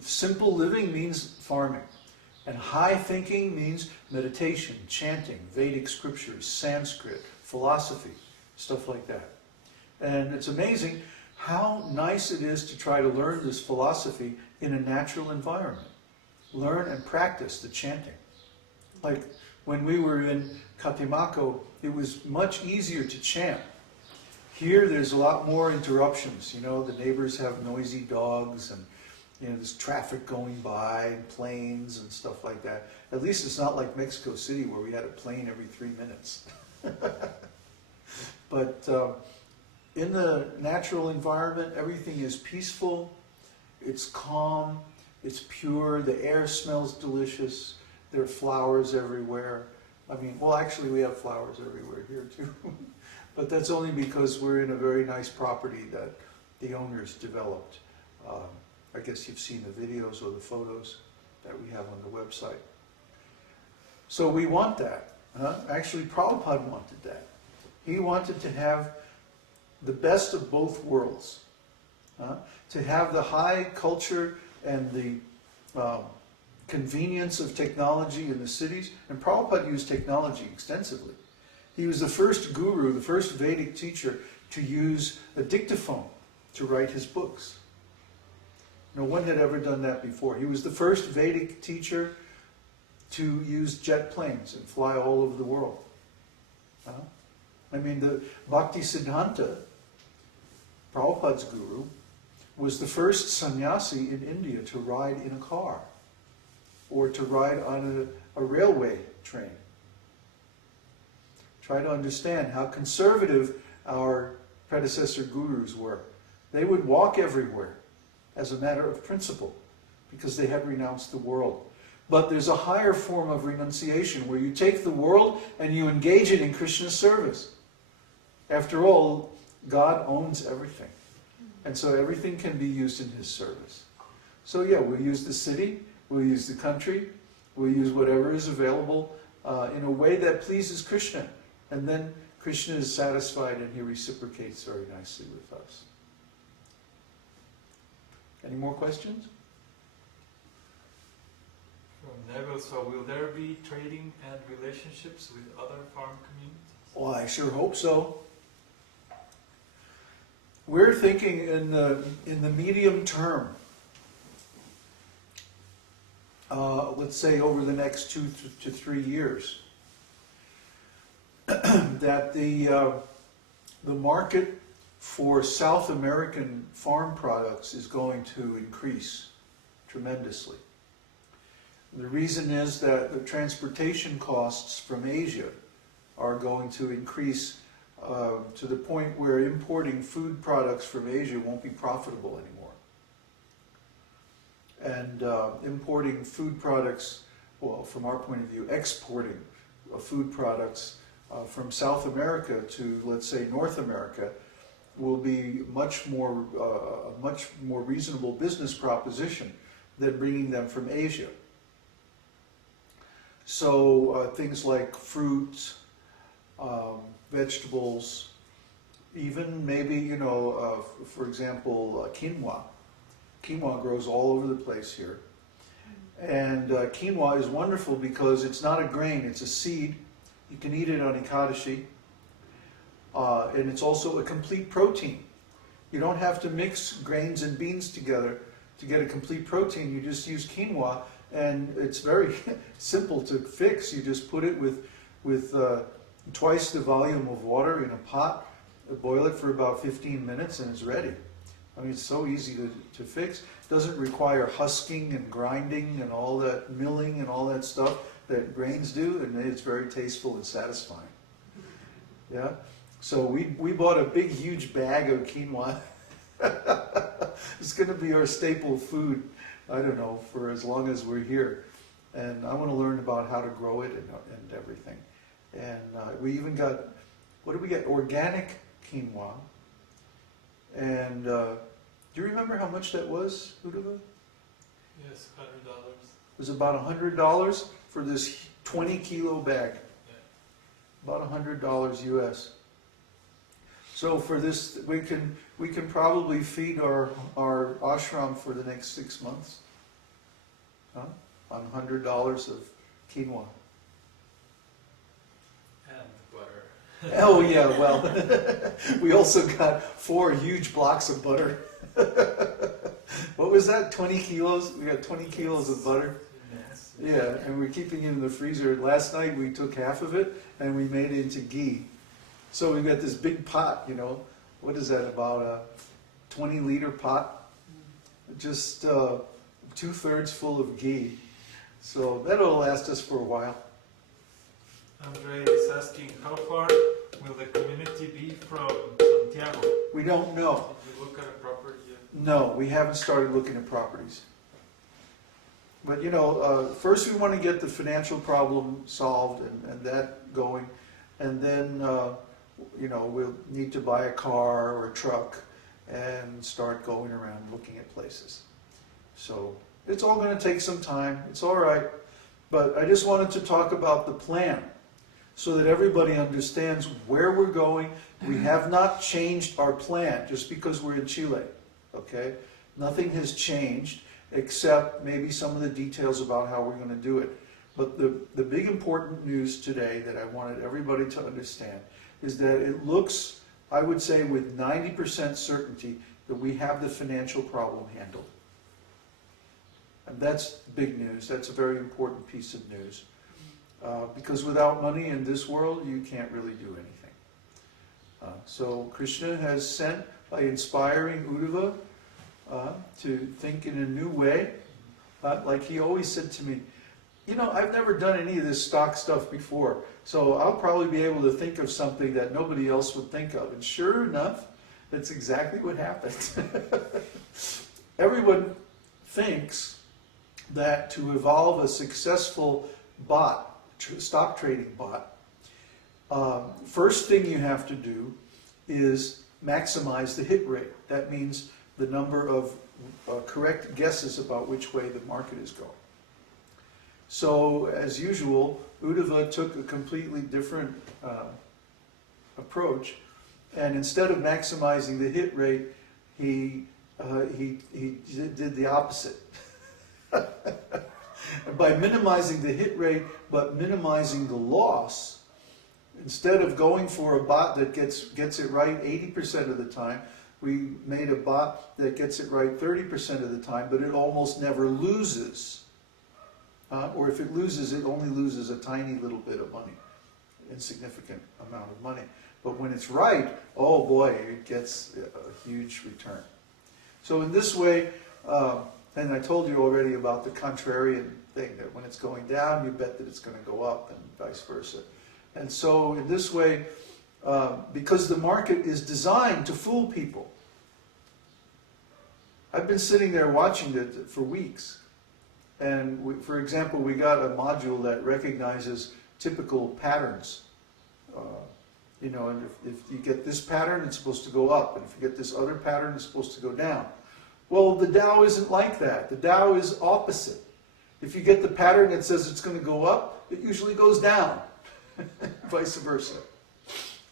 simple living means farming. And high thinking means meditation, chanting, Vedic scriptures, Sanskrit, philosophy, stuff like that. And it's amazing how nice it is to try to learn this philosophy in a natural environment. Learn and practice the chanting. Like when we were in Katimako, it was much easier to chant. Here there's a lot more interruptions. You know, the neighbors have noisy dogs and there's traffic going by and planes and stuff like that. At least it's not like Mexico City where we had a plane every 3 minutes. But in the natural environment, everything is peaceful, it's calm, it's pure, the air smells delicious, there are flowers everywhere. I mean, well, actually we have flowers everywhere here too. But that's only because we're in a very nice property that the owners developed. I guess you've seen the videos or the photos that we have on the website. So we want that. Actually, Prabhupada wanted that. He wanted to have the best of both worlds. To have the high culture and the convenience of technology in the cities. And Prabhupada used technology extensively. He was the first guru, the first Vedic teacher to use a dictaphone to write his books. No one had ever done that before. He was the first Vedic teacher to use jet planes and fly all over the world. I mean, the Bhakti Siddhanta, Prabhupada's guru, was the first sannyasi in India to ride in a car or to ride on a railway train. Try to understand how conservative our predecessor gurus were. They would walk everywhere as a matter of principle because they had renounced the world. But there's a higher form of renunciation where you take the world and you engage it in Krishna's service. After all, God owns everything. And so everything can be used in His service. So yeah, we'll use the city, we'll use the country, we'll use whatever is available in a way that pleases Krishna. And then Krishna is satisfied and He reciprocates very nicely with us. Any more questions? From Neville, so will there be trading and relationships with other farm communities? Well, I sure hope so. We're thinking in the medium term. Let's say over the next 2 to 3 years, that the market for South American farm products is going to increase tremendously. The reason is that the transportation costs from Asia are going to increase to the point where importing food products from Asia won't be profitable anymore. And importing food products, well, from our point of view, exporting food products from South America to, let's say, North America will be a much more reasonable business proposition than bringing them from Asia. So things like fruits, vegetables, even maybe, for example, quinoa. Quinoa grows all over the place here. And quinoa is wonderful because it's not a grain, it's a seed. You can eat it on Ekadashi. And it's also a complete protein. You don't have to mix grains and beans together to get a complete protein. You just use quinoa, and it's very simple to fix. You just put it with twice the volume of water in a pot, boil it for about 15 minutes, and it's ready. I mean, it's so easy to fix. It doesn't require husking and grinding and all that milling and all that stuff that grains do, and it's very tasteful and satisfying. Yeah? So we bought a big, huge bag of quinoa. It's going to be our staple food, I don't know, for as long as we're here. And I want to learn about how to grow it and everything. And we even got, what did we get? Organic quinoa. And do you remember how much that was, Uddhava? Yes, $100. It was about $100 for this 20-kilo bag. Yeah. About $100 US. So for this, we can probably feed our ashram for the next 6 months. on $100 of quinoa. And butter. Oh yeah, well, we also got 4 huge blocks of butter. What was that, 20 kilos? We got 20 kilos of butter. Yes. Yeah, and we're keeping it in the freezer. Last night we took half of it and we made it into ghee. So we got this big pot, you know, what is that, about a 20-liter pot? Just 2/3 full of ghee. So that'll last us for a while. Andre is asking, how far will the community be from Santiago? We don't know. Did you look at a property yet? No, we haven't started looking at properties. But you know, first we want to get the financial problem solved and that going, and then you know, we'll need to buy a car or a truck and start going around looking at places. So it's all going to take some time. It's all right. But I just wanted to talk about the plan so that everybody understands where we're going. We have not changed our plan just because we're in Chile. Okay? Nothing has changed except maybe some of the details about how we're going to do it. But the big important news today that I wanted everybody to understand is that it looks, I would say with 90% certainty, that we have the financial problem handled. And that's big news. That's a very important piece of news. Because without money in this world, you can't really do anything. So Krishna has sent, by inspiring Uddhava to think in a new way, like he always said to me, you know, I've never done any of this stock stuff before, so I'll probably be able to think of something that nobody else would think of. And sure enough, that's exactly what happened. Everyone thinks that to evolve a successful bot, stock trading bot, first thing you have to do is maximize the hit rate. That means the number of correct guesses about which way the market is going. So, as usual, Uddhava took a completely different approach, and instead of maximizing the hit rate, he did the opposite. By minimizing the hit rate, but minimizing the loss, instead of going for a bot that gets it right 80% of the time, we made a bot that gets it right 30% of the time, but it almost never loses. Or if it loses, it only loses a tiny little bit of money, insignificant amount of money. But when it's right, oh boy, it gets a huge return. So in this way, and I told you already about the contrarian thing, that when it's going down, you bet that it's going to go up, and vice versa. And so in this way, because the market is designed to fool people. I've been sitting there watching it for weeks. And for example, we got a module that recognizes typical patterns. You know, and if you get this pattern, it's supposed to go up. And if you get this other pattern, it's supposed to go down. Well, the Tao isn't like that. The Tao is opposite. If you get the pattern that says it's going to go up, it usually goes down. Vice versa.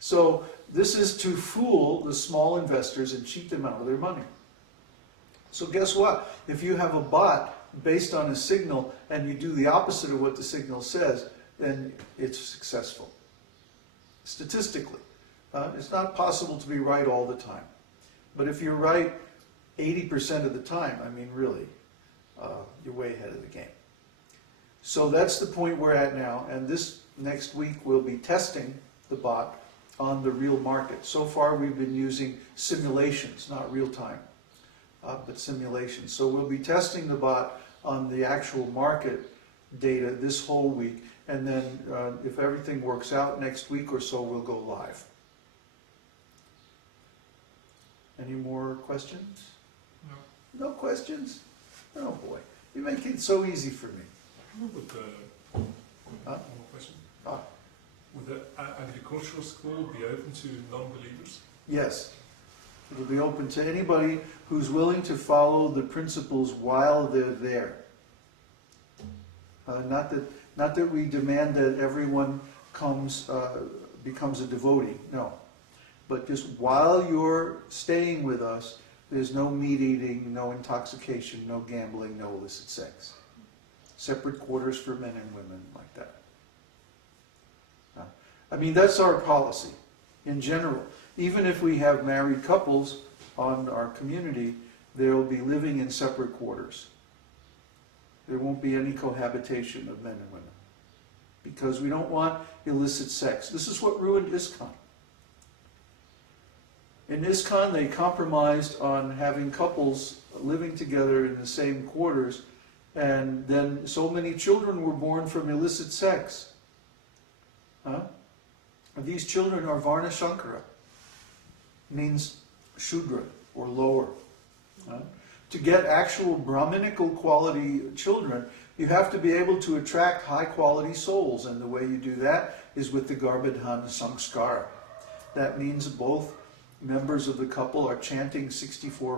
So this is to fool the small investors and cheat them out of their money. So guess what? If you have a bot based on a signal and you do the opposite of what the signal says, then it's successful. Statistically. It's not possible to be right all the time. But if you're right 80% of the time, I mean really, you're way ahead of the game. So that's the point we're at now, and this next week we'll be testing the bot on the real market. So far we've been using simulations, not real time, but simulations. So we'll be testing the bot on the actual market data this whole week, and then if everything works out, next week or so we'll go live. Any more questions? No. No questions? Oh boy, you make it so easy for me. Would the, one more question. Would the agricultural school be open to non-believers? Yes. It'll be open to anybody who's willing to follow the principles while they're there. Not that we demand that everyone becomes a devotee, no. But just while you're staying with us, there's no meat eating, no intoxication, no gambling, no illicit sex. separate quarters for men and women, like that. I mean, that's our policy in general. Even if we have married couples on our community, they'll be living in separate quarters. There won't be any cohabitation of men and women, because we don't want illicit sex. This is what ruined ISKCON. In ISKCON, they compromised on having couples living together in the same quarters, and then so many children were born from illicit sex. Huh? And these children are varṇāśrama, means Shudra, or lower. Huh? To get actual Brahminical quality children, you have to be able to attract high quality souls, and the way you do that is with the Garbhadhana Samskara. That means both members of the couple are chanting 64